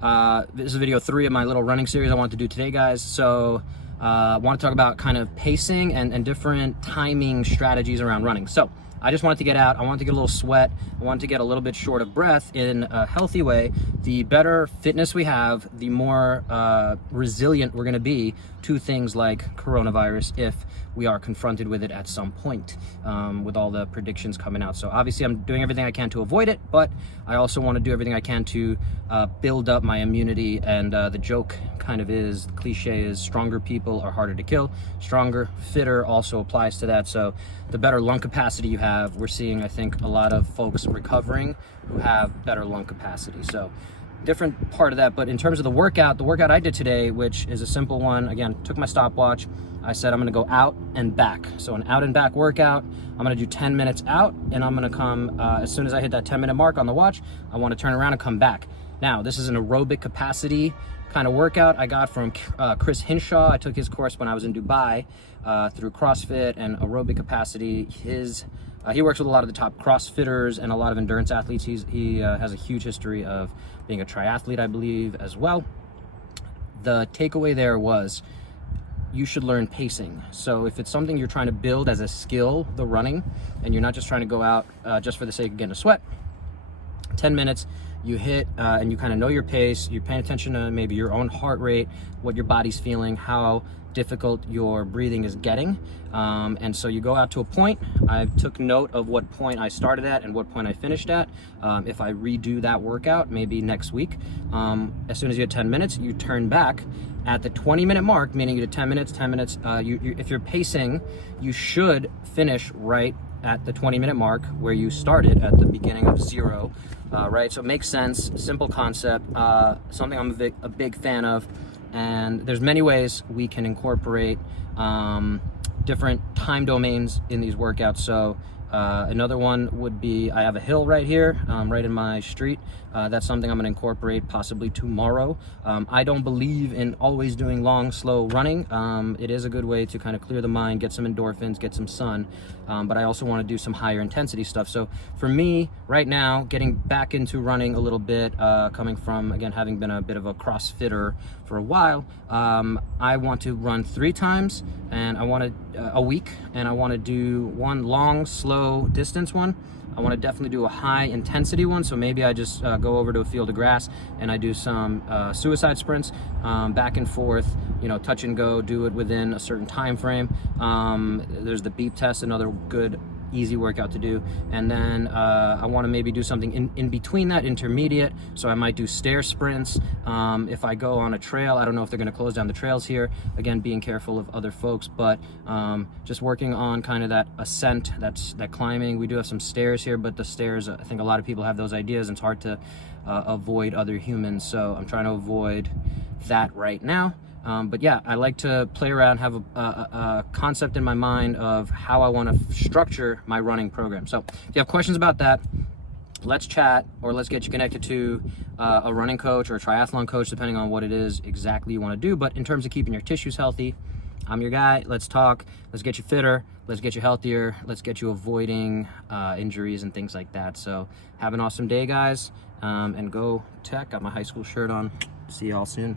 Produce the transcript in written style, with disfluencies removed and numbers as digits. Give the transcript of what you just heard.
This is video 3 of my little running series I want to do today, guys. So I want to talk about kind of pacing and different timing strategies around running. So I just wanted to get out. I wanted to get a little sweat. I wanted to get a little bit short of breath in a healthy way. The better fitness we have, the more resilient we're going to be to things like coronavirus if we are confronted with it at some point, with all the predictions coming out. So obviously I'm doing everything I can to avoid it, but I also want to do everything I can to build up my immunity. And the joke kind of is, the cliche is, stronger people are harder to kill. Stronger, fitter also applies to that. So the better lung capacity you have, we're seeing, I think, a lot of folks recovering who have better lung capacity. So different part of that. But in terms of the workout I did today, which is a simple one, again, took my stopwatch. I said I'm gonna go out and back. So an out and back workout. I'm gonna do 10 minutes out, and I'm gonna come, as soon as I hit that 10-minute mark on the watch, I wanna turn around and come back. Now, this is an aerobic capacity kind of workout I got from Chris Hinshaw. I took his course when I was in Dubai through CrossFit and aerobic capacity. He works with a lot of the top CrossFitters and a lot of endurance athletes. He has a huge history of being a triathlete, I believe, as well. The takeaway there was, you should learn pacing. So if it's something you're trying to build as a skill, the running, and you're not just trying to go out just for the sake of getting a sweat, 10 minutes, you hit and you kind of know your pace, you're paying attention to maybe your own heart rate, what your body's feeling, how difficult your breathing is getting. And so you go out to a point. I took note of what point I started at and what point I finished at. If I redo that workout, maybe next week, as soon as you hit 10 minutes, you turn back at the 20-minute mark, meaning you did 10 minutes, if you're pacing, you should finish right at the 20-minute mark where you started at the beginning of 0, right? So it makes sense, simple concept, something I'm a big fan of. And there's many ways we can incorporate different time domains in these workouts. So another one would be, I have a hill right here, right in my street. That's something I'm gonna incorporate possibly tomorrow. I don't believe in always doing long, slow running. It is a good way to kind of clear the mind, get some endorphins, get some sun. But I also wanna do some higher intensity stuff. So for me, right now, getting back into running a little bit, coming from, again, having been a bit of a CrossFitter for a while, I want to run 3 times, and I want to, a week, and I want to do one long, slow distance one. I want to definitely do a high intensity one. So maybe I just go over to a field of grass and I do some suicide sprints, back and forth, touch and go, do it within a certain time frame. There's the beep test, another good easy workout to do. And then I want to maybe do something in between that, intermediate. So I might do stair sprints. If I go on a trail, I don't know if they're going to close down the trails here, again, being careful of other folks, but just working on kind of that ascent, that climbing. We do have some stairs here, but the stairs, I think a lot of people have those ideas, and it's hard to avoid other humans, so I'm trying to avoid that right now. But yeah, I like to play around, have a concept in my mind of how I want to structure my running program. So if you have questions about that, let's chat, or let's get you connected to a running coach or a triathlon coach, depending on what it is exactly you want to do. But in terms of keeping your tissues healthy, I'm your guy. Let's talk. Let's get you fitter. Let's get you healthier. Let's get you avoiding injuries and things like that. So have an awesome day, guys, and go Tech. Got my high school shirt on. See y'all soon.